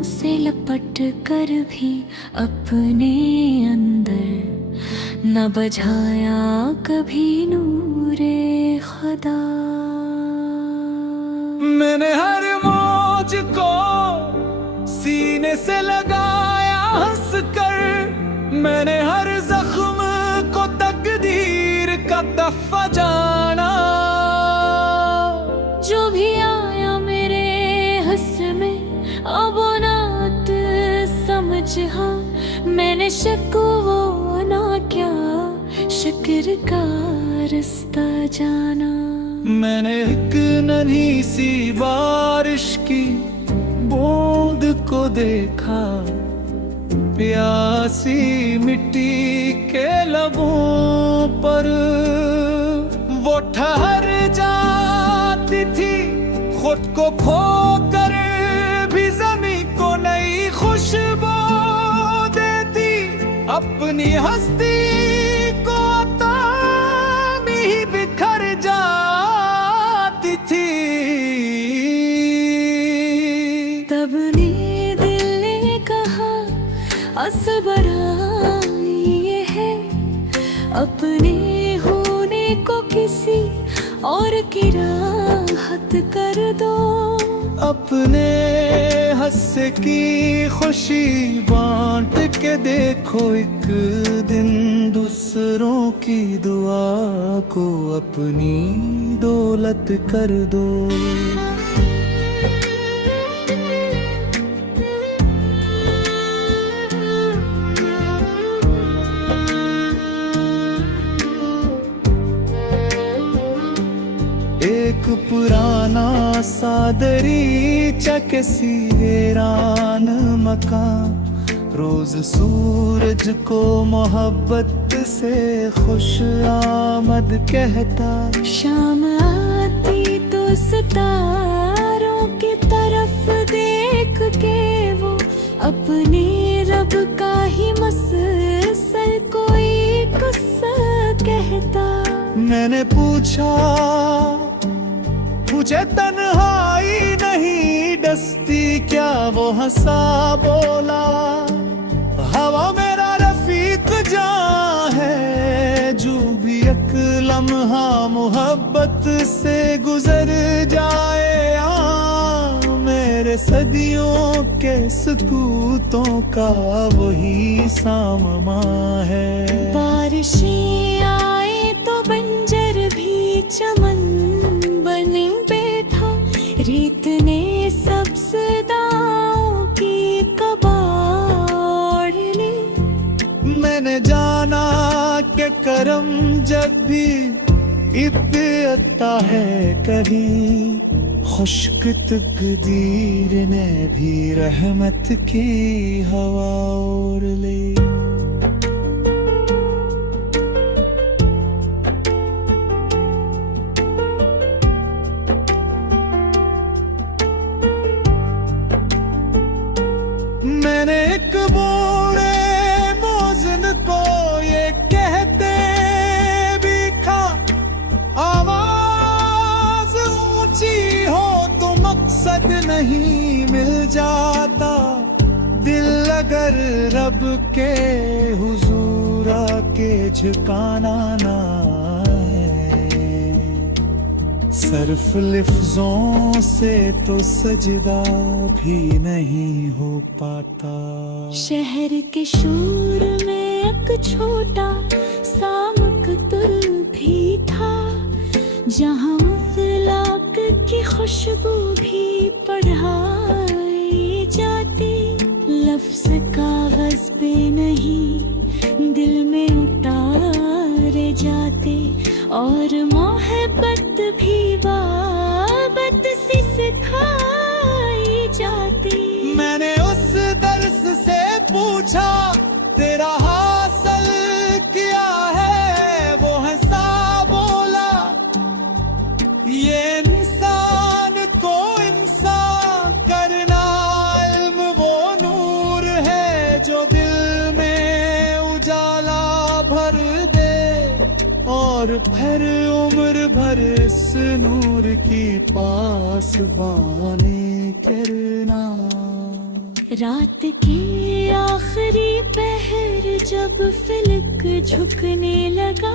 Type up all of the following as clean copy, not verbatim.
बादलों से लपट कर भी अपने अंदर न बझाया कभी नूरे खुदा। मैंने हर मौज को सीने से लगाया हंस कर, मैंने हर जख्म को तकदीर का तहफा जाना। जो भी आया मेरे हस में अब नात समझा, मैंने शक वो ना क्या शुक्र का रास्ता जाना। मैंने एक नन्ही सी बारिश की बूंद को देखा, प्यासी मिट्टी के लबों पर वो ठहर जाती थी, खुद को खो कर भी ज़मीं को नई खुशबू देती। अपनी हस्ती को तामी ही बिखर जाती थी। तब ने दिल ने कहा असल बुराई ये है अपने होने को किसी और की राहत कर दो। अपने हस्से की खुशी बांट के देखो एक दिन, दूसरों की दुआ को अपनी दौलत कर दो। एक पुराना सा दरीचा के वीरान मकान, रोज सूरज को मोहब्बत से खुश आमद कहता। शाम आती तो सितारों की तरफ देख के वो अपने रब का ही मसलसल कोई किस्सा कहता। मैंने पूछा मुझे तन्हाई नहीं डसती क्या, वो हंसा बोला हवा मेरा रफीक जहाँ है। जो भी एक लम्हा मोहब्बत से गुजर जाए, मेरे सदियों के सकूतों का वही साममा है। बारिशें आए तो बंजर भी चमन बन बैठा, रीत ने सब्ज़दाओं की कबाड़ ली। मैंने जाना कि करम जब भी इब्तिदा है कहीं, खुश्क तकदीर ने भी रहमत की हवा ओढ़ ली। मैंने एक बूढ़े मोज़न को ये कहते भी खा, आवाज ऊंची हो तो मकसद नहीं मिल जाता। दिल अगर रब के हुजूर आके झुकाना ना है, सर्फ लिफ्जों से तो सजदा भी नहीं हो पाता। शहर के शोर में एक छोटा सा मकतल भी था, जहाँ अखलाक की खुशबू भी पढ़ाई जाती। लफ्ज कागज पे नहीं दिल में उतारे जाते, और मोहब्बत भी बाबत सी सिखाई जाती। मैंने उस दर्स से पूछा तेरा हासिल क्या है, वो हंसा बोला ये इंसान को इंसान करना इल्म वो नूर है, जो दिल में उजाला भर दे और फिर उम्र भर इस नूर की पासबानी करना। रात के आखिरी पहर जब फिलक झुकने लगा,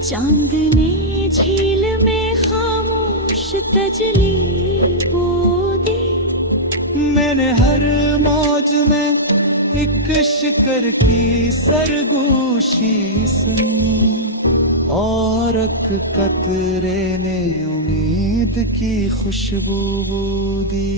चांद ने झील में खामोश तजली बो दी। मैंने हर मौज में एक शिकर की सरगोशी सुनी, और एक कतरे ने उम्मीद की खुशबू दी।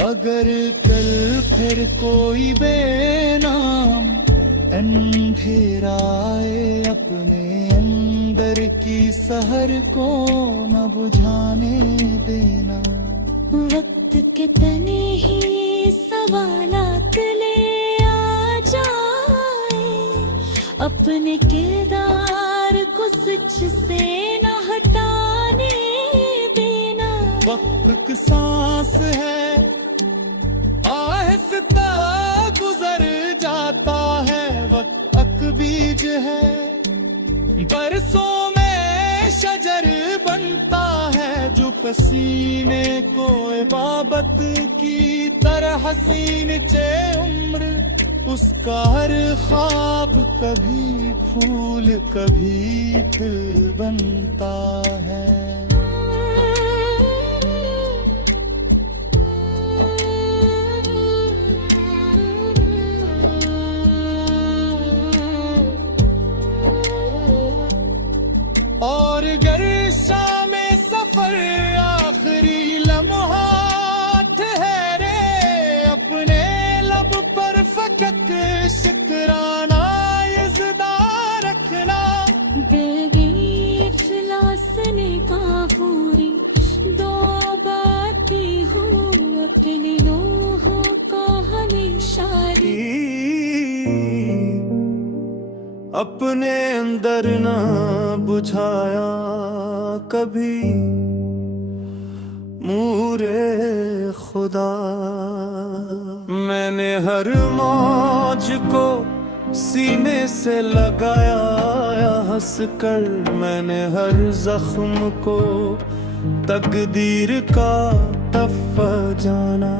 अगर कल फिर कोई बेनाम अंधेरा आए, अपने अंदर की सहर को न बुझाने देना। वक्त के तने ही सवालात ले आ जाए, अपने किरदार को सच से न हटाने देना। वक्त एक सांस है, आहिस्ता गुजर जाता है। वक्त एक बीज है, बरसों में शजर बनता है। जो पसीने को इबादत की तरह सींचे उम्र, उसका हर ख्वाब कभी फूल कभी फिर बनता है। और गर शामे सफर आखिरी लम्हा ठहरे, अपने लब पर फकत शुक्राना इज़्दा रखना। बेगी इफ्लास निगाहों दो बाती हूँ, अपने लोहों को हमेशा अपने अंदर ना बुझाया कभी मूरे खुदा। मैंने हर मौज को सीने से लगाया हंस कर, मैंने हर जख्म को तकदीर का तहफ़ा जाना।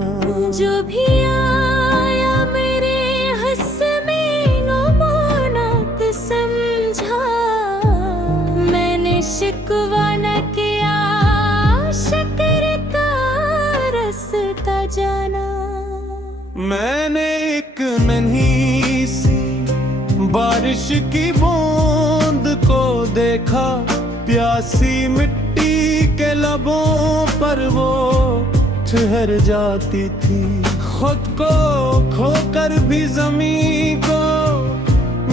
जो भी आया मेरे हस में नुमानत समझा, मैंने शिकवा न किया, शक्र का रास्ता जाना। मैंने एक नन्ही सी बारिश की बूंद को देखा, प्यासी मिट्टी के लबों पर वो ठहर जाती थी। खुद को खोकर भी ज़मीं को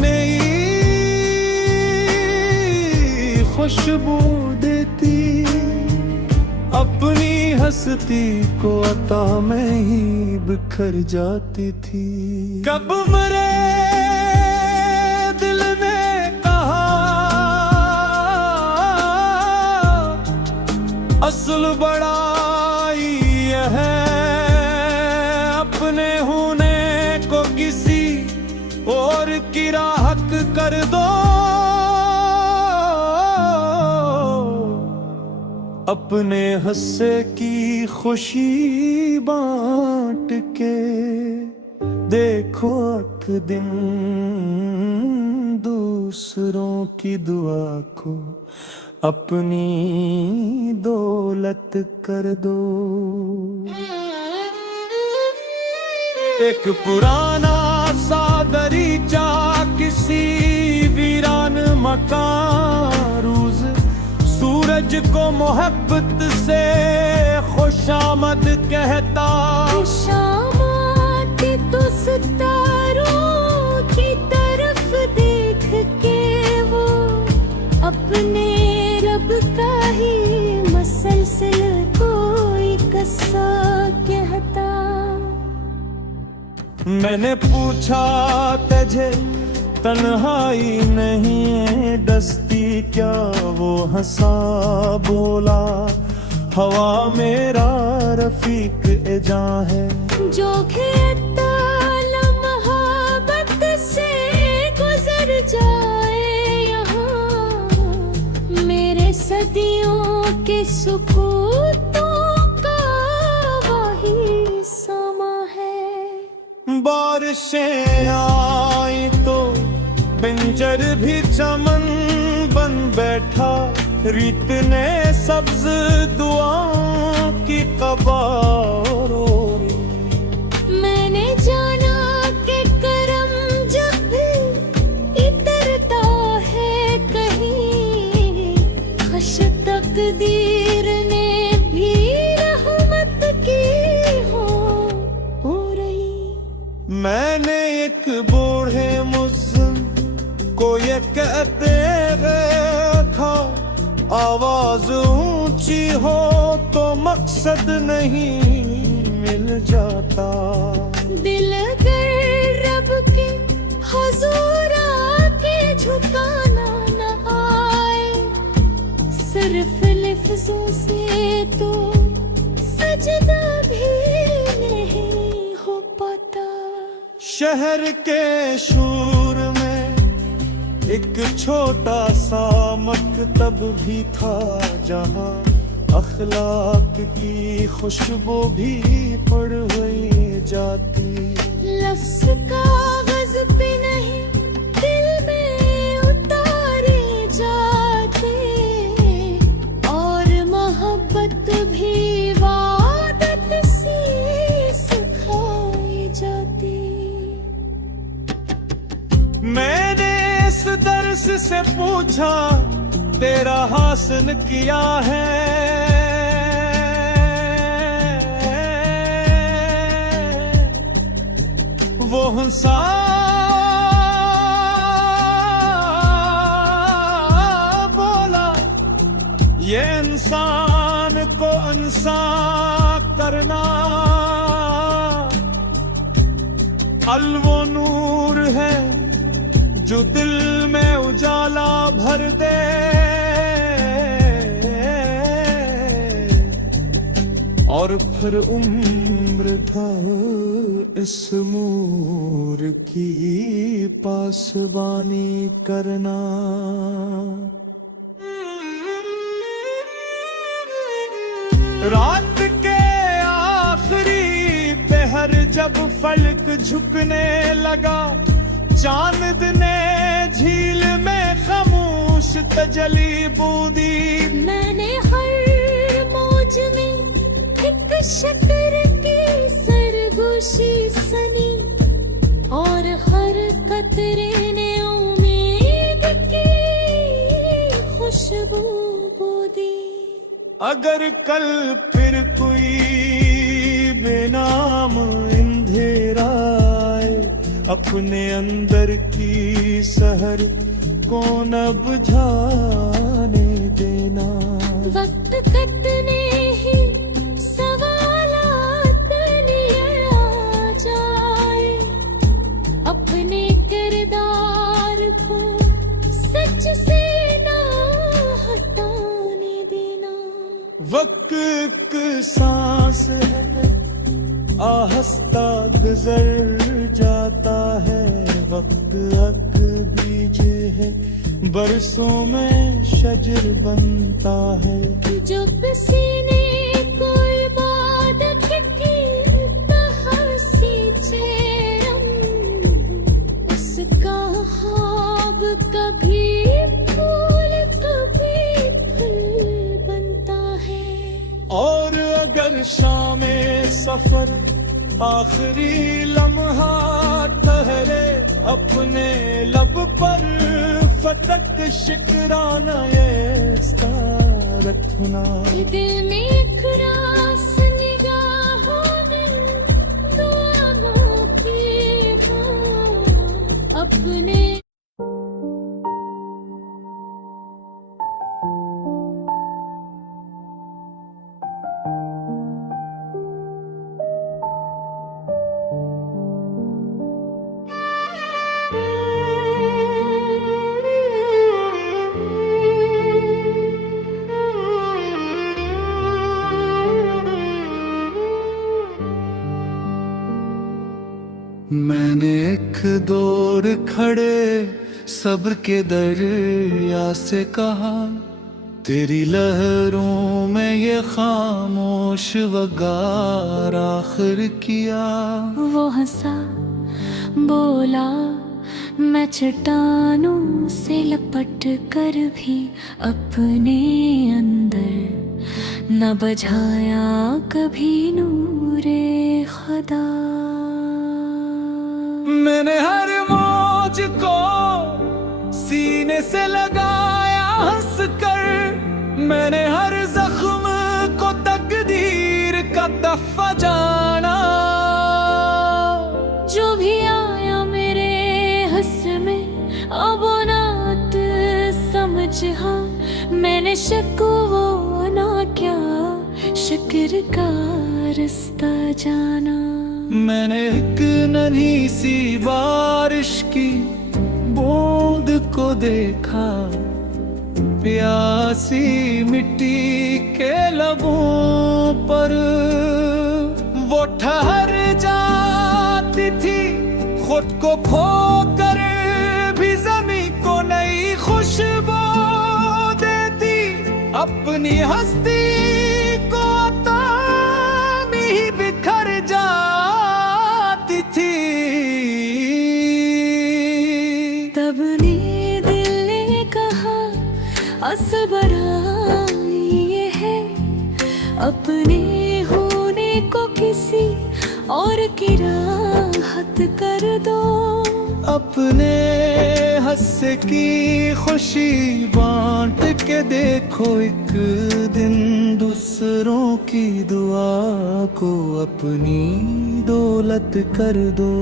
नई खुशबू देती, अपनी हस्ती को अता में ही बिखर जाती थी। कब मेरे दिल ने कहा असल बड़ाई यह है, अपने होने को किसी और की राहत कर दो। अपने हस्से की खुशी बांट के देखो एक दिन दूसरों की दुआ को अपनी दौलत कर दो। एक पुराना सा दरीचा किसी वीरान मकान, रोज सूरज को मोहब्बत से खुशामद कहता। खुशामद तो सितारों की तरफ देख के वो अपने रब का ही मसलसल कोई कस्सा कहता। मैंने पूछा तुझे तन्हाई नहीं है डसती क्या, वो हंसा बोला हवा मेरा रफीक एजा है। जो घेता लम्हा बद सुकूतों का वही समा है। बारिशें आई तो पिंजर भी चमन बन बैठा, रीत ने सब्ज दुआओं की कबार ओढ़ी। मैंने जाना कि करम जब भी इतरता है कहीं, खश तकदीर ने भी रहमत की हो रही। मैंने एक बूढ़े मुझ को ये कहते था, आवाज ऊंची हो तो मकसद नहीं मिल जाता। दिल अगर रब के हुजूर आके झुकाना न आए, सिर्फ लफ्जों से तो सजदा भी नहीं हो पाता। शहर के शूर में एक छोटा सा मकतब भी था, जहाँ अखलाक की खुशबू भी पढ़ी जाती। लफ्ज कागज पे नहीं दिल में उतारे जाते, और मोहब्बत भी वादत से सिखाई जाती। मैंने इस दर्स से पूछा, तेरा हासिल किया है? वो हंसा बोला, ये इंसान को इंसान करना अलवो नूर है जो दिल में उजाला भर दे। और फिर उम्र भर इस नूर की पासबानी करना। रात के आखिरी पहर जब फलक झुकने लगा, चांद ने झील में खामोश तजली बूदी। मैंने हर मौज में एक शक्कर की सरगोशी सनी, और हर कतरे ने उम्मीद की खुशबू बूदी। अगर कल फिर कोई बेनाम अंधेरा आए, अपने अंदर की सहर को न बुझाने देना। वक्त कतने ही सवालात लिए आ जाए, अपने किरदार को सच से ना हटाने देना। वक्त एक सांस है, आहिस्ता गुजर जाता है। वक्त एक बीज है, बरसों में शजर बनता है। जो किसी ने कोई बात की हंसी चेहरम, उसका ख्वाब कभी फूल कभी फूल बनता है। और अगर शामे सफर आखिरी लम्हा ठहरे, अपने लब पर फतक शिकराना ये रखना। दिल में एक रास निगाहों ने दुआओं की अपने। मैंने एक दौर खड़े सब्र के दरिया से कहा, तेरी लहरों में ये खामोश वगार आखिर किया। वो हंसा बोला, मैं चट्टानों से लपट कर भी अपने अंदर न बझाया कभी नूरे खुदा। मैंने हर मौज को सीने से लगाया हंस कर, मैंने हर जख्म को तकदीर का तहफा जाना। जो भी आया मेरे हंस में अब नात समझा, मैंने शक वो ना क्या शुक्र का रास्ता जाना। मैंने एक नन्ही सी बारिश की बूंद को देखा, प्यासी मिट्टी के लबों पर वो ठहर जाती थी, खुद को खो कर भी ज़मीं को नई खुशबू देती। अपनी हस्ती को तामी ही बिखर जाती थी। तब ने दिल ने कहा, असल बुराई ये है अपने होने को किसी और की राहत कर दो। अपने हंसे की खुशी बांट के देखो एक दिन, दूसरों की दुआ को अपनी दौलत कर दो।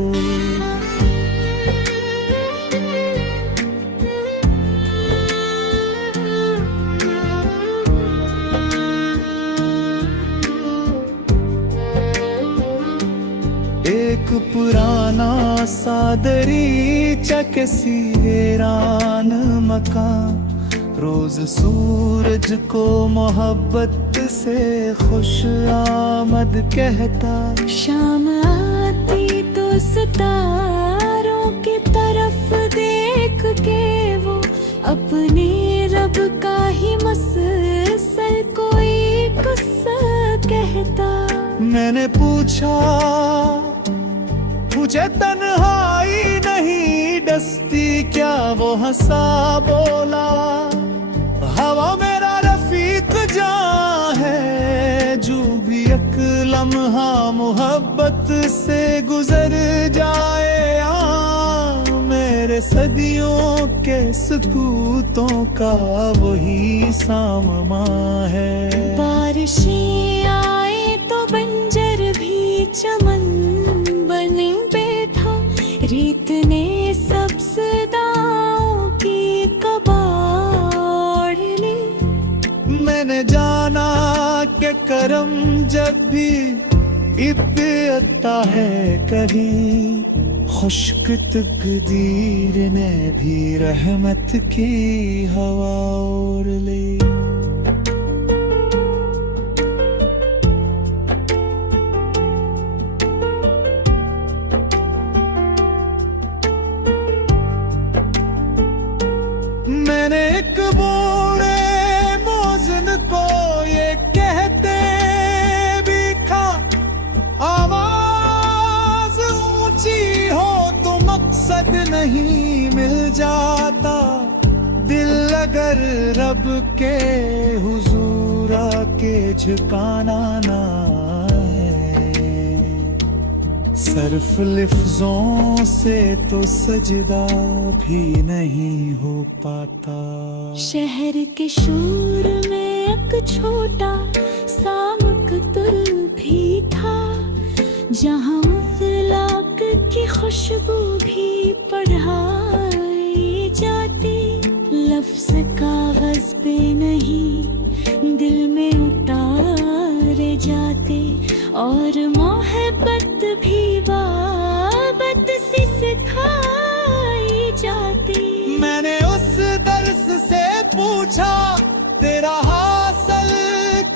एक पुराना सा दरीचा किसी वीरान मकान, रोज सूरज को मोहब्बत से खुश आमद कहता। शाम आती तो सितारों की तरफ देख के वो अपने रब का ही मसलसल कोई किस्सा कहता। मैंने पूछा, मुझे तन्हाई नहीं डसती क्या? वो हंसा बोला, हवा मेरा रफीक जहाँ है, जो भी एक लम्हा मोहब्बत से गुजर जाए। मेरे सदियों के सकूतों का वही साममा है। बारिशें आए तो बंजर भी चमन बने बैठा, रीत ने सब्ज़दाओं की कबाड़ ली। मैंने जाना कि करम जब भी इब्तिदा है कहीं, खुश्क तकदीर ने भी रहमत की हवा ओढ़ ली। मैंने एक बूढ़े मोज़न को ये कहते भी खा, आवाज ऊंची हो तो मकसद नहीं मिल जाता। दिल अगर रब के हुजूर आके झुकाना ना है, सर्फ लिफ्जों से तो सजदा भी नहीं हो पाता। शहर के शोर में एक छोटा सा मकतल भी था, जहाँ अखलाक की खुशबू भी पढ़ाई जाती। लफ्ज कागज पे नहीं दिल में उतारे जाते, और मोहब्बत भी बाबत सी सिखाई जाती। मैंने उस दर्स से पूछा, तेरा हासिल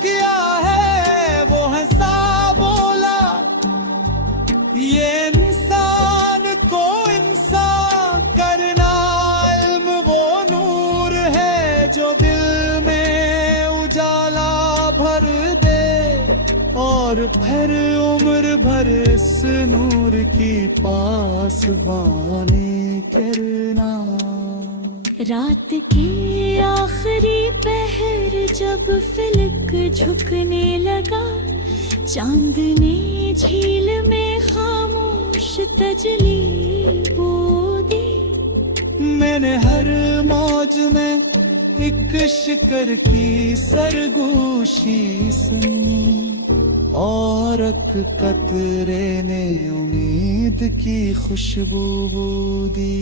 क्या है? वो हंसा बोला, ये इंसान को इंसान करना इल्म वो नूर है जो दिल में और फिर उम्र भर इस नूर की पास बानी करना। रात की आखिरी पहर जब फिलक झुकने लगा, चांद ने झील में खामोश तजली बो दी। मैंने हर मौज में एक शिकर की सरगोशी सुनी, और एक कतरे ने उम्मीद की खुशबू बो दी।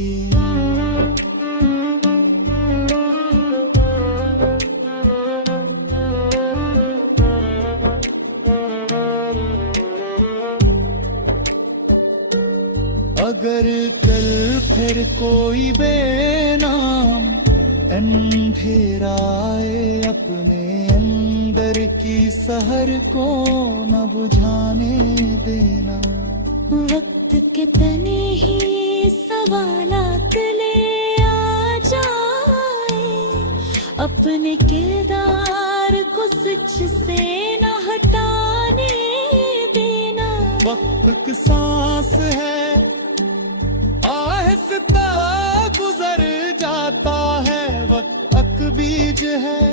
अगर कल फिर कोई बेनाम अंधेरा आए, अपने अंदर की सहर को न बुझाने देना। वक्त के तने ही सवालात ले आ जाए, अपने किरदार को सच से न हटाने देना। वक्त एक सांस है, आहिस्ता गुजर जाता है। वक्त एक बीज है,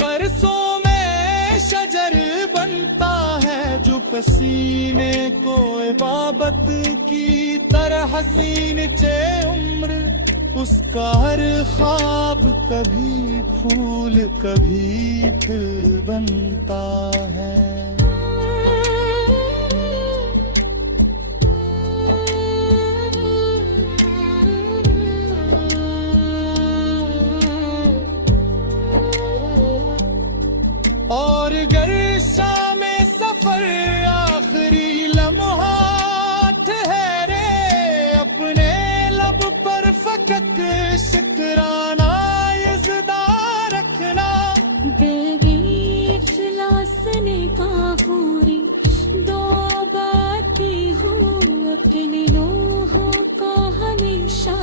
बरसों में शजर बनता है। जो पसीने को इबादत की तरह हसीन चे उम्र, उसका हर ख्वाब कभी फूल कभी फिर बनता है। और गर शाम सफर आखिरी लम्हा ठहरे, अपने लब पर फकत शुक्राना इज़्दा रखना। बेगी इफ्लास निगाहों दो बाती हूँ, अपने लोहों को हमेशा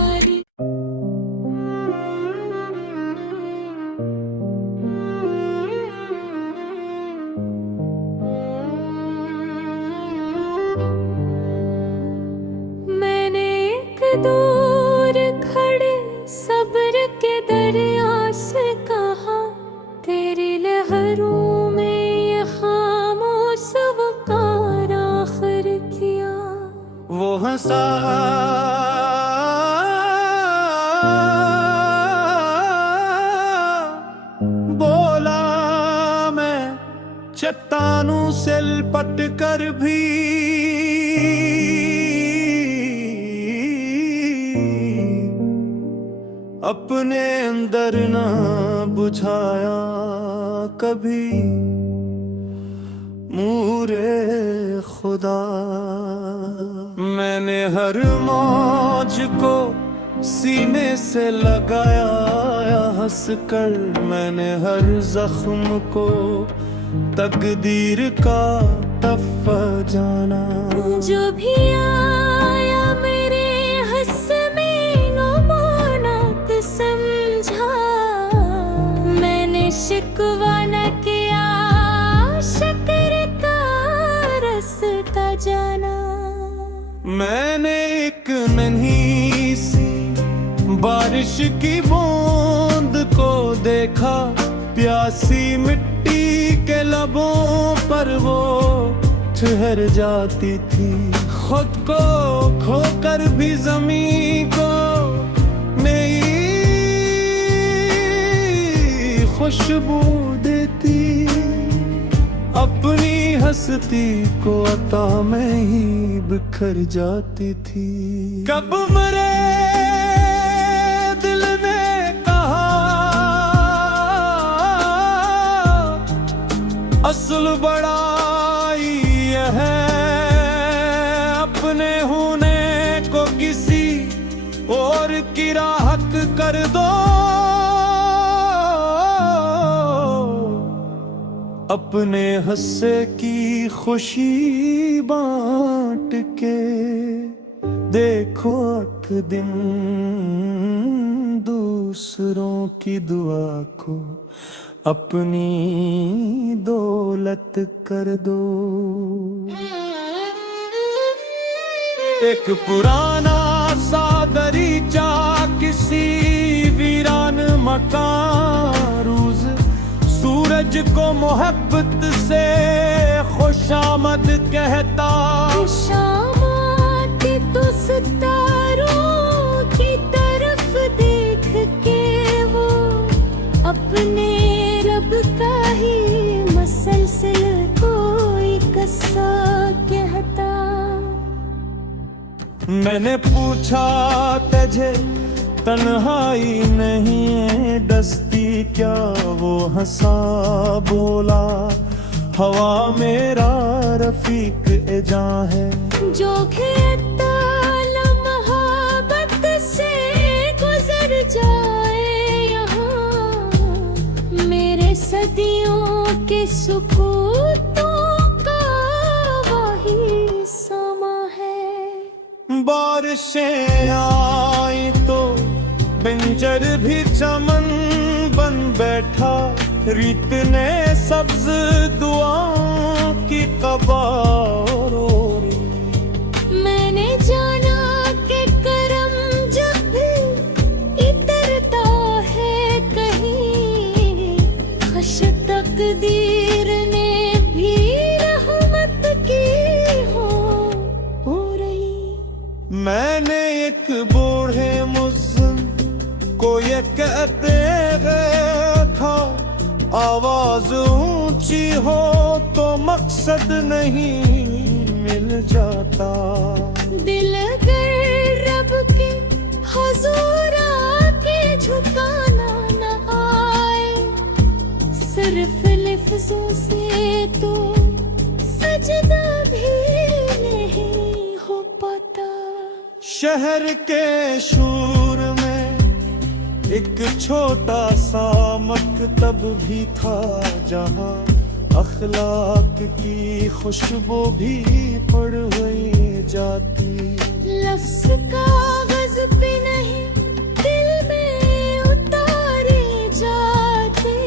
दूर खड़े सब्र के दरिया से कहा, तेरी लहरों में ये खामोश वकार आखिर किया। वो हंसा बोला, मैं चट्टानों से लिपट कर भी अपने अंदर ना बुझाया कभी मूरे खुदा। मैंने हर मौज को सीने से लगाया हंस कर, मैंने हर जख्म को तकदीर का तहफ़ा जाना। जो भी आया मेरे हंस में अमानत समझा, मैंने शिकवा न किया, शुक्र का रास्ता जाना। मैंने एक नन्ही सी बारिश की बूंद को देखा, प्यासी मिट्टी के लबों पर वो ठहर जाती थी। खुद को खोकर भी ज़मीं को नई खुशबू देती। अपनी हंसती को अता में ही बिखर जाती थी। कब मेरे दिल ने कहा, असल बड़ाई यह है अपने होने को किसी और की राहत कर दो। अपने हंसे की खुशी बांट के देखो एक दिन दूसरों की दुआ को अपनी दौलत कर दो। एक पुराना सा दरीचा किसी वीरान मकान, रोज सूरज को मोहब्बत से खुशामद कहता। शामात तो सितारों की तरफ देख के वो अपने रब का ही मसलसल कोई कस्सा कहता। मैंने पूछा तुझे तन्हाई नहीं है डसती क्या, वो हंसा बोला हवा मेरा रफीक एजा है। जो कहता लम्हाबत से गुजर जाए यहाँ, मेरे सदियों के सुकूतों का वही समा है। बारिशें आई तो बंजर भी चमन बन बैठा, रीत ने सब्ज दुआओं की कबार ओढ़ी। मैंने जाना कि करम जब भी इतरता है कहीं, खुश तकदीर ने भी रहमत की हो रही। मैंने एक बूढ़े मुस्लिम को ये कहते गए था, आवाज ऊंची हो तो मकसद नहीं मिल जाता। दिल अगर रब के हुजूर आके झुकाना न आए, सिर्फ लफ्जों से तो सजदा भी नहीं हो पाता। शहर के शूर में एक छोटा सा मकतब भी था, जहाँ अखलाक की खुशबू भी पढ़ाई जाती। लफ्ज़ कागज पे नहीं दिल में उतारे जाते,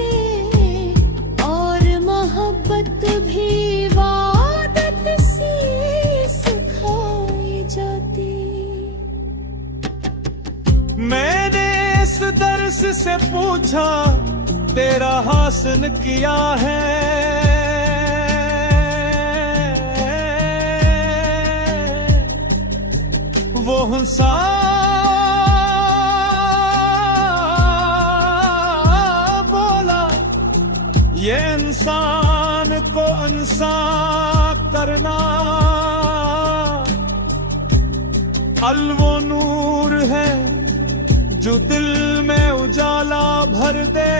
और मोहब्बत भी वादत से सिखाई जाती। मैंने इस दर्स से पूछा तेरा हासिल किया है, वो हंसा बोला ये इंसान को इंसान करना अलवो नूर है जो दिल में उजाला भर दे।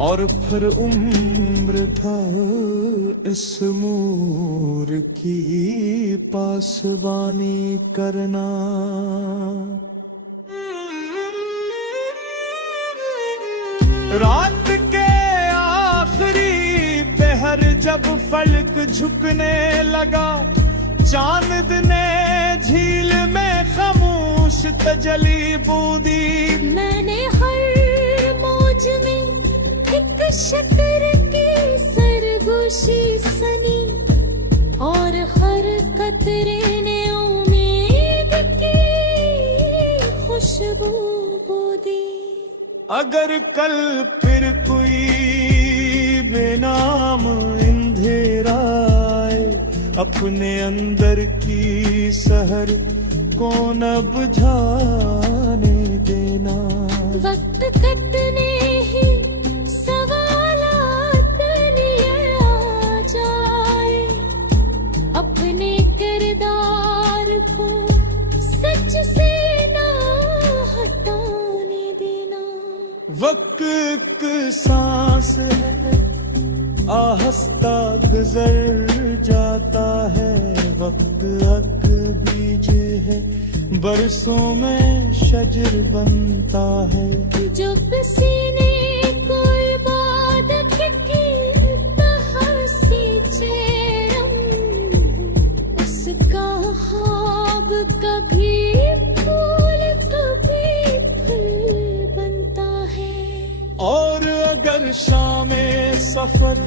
और फिर उम्र भर इस नूर की पासबानी करना। रात के आखिरी पहर जब फलक झुकने लगा, चांद ने झील में खामोश तजली बूदी। मैंने हर मौज में एक शक्कर की सरगोशी सनी, और हर कतरे ने उम्मीद की खुशबू बूदी। अगर कल फिर कोई बेनाम अंधेरा आए, अपने अंदर की सहर को न बुझाने देना। वक्त कतने ही सवालात लिए आ जाए, अपने किरदार को सच से ना हटाने देना। वक्त एक सांस है आहिस्ता गुजर जाता है, वक्त एक बीज है बरसों में शजर बनता है। जो किसी ने कोई इबादत की तहसी चेरम, उसका ख्वाब कभी फूल कभी मगर शाम सफर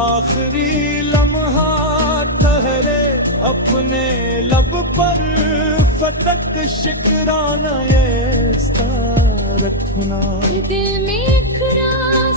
आखिरी लम्हा ठहरे अपने लब पर फतक शिकराना ये रखना दिल में इकरार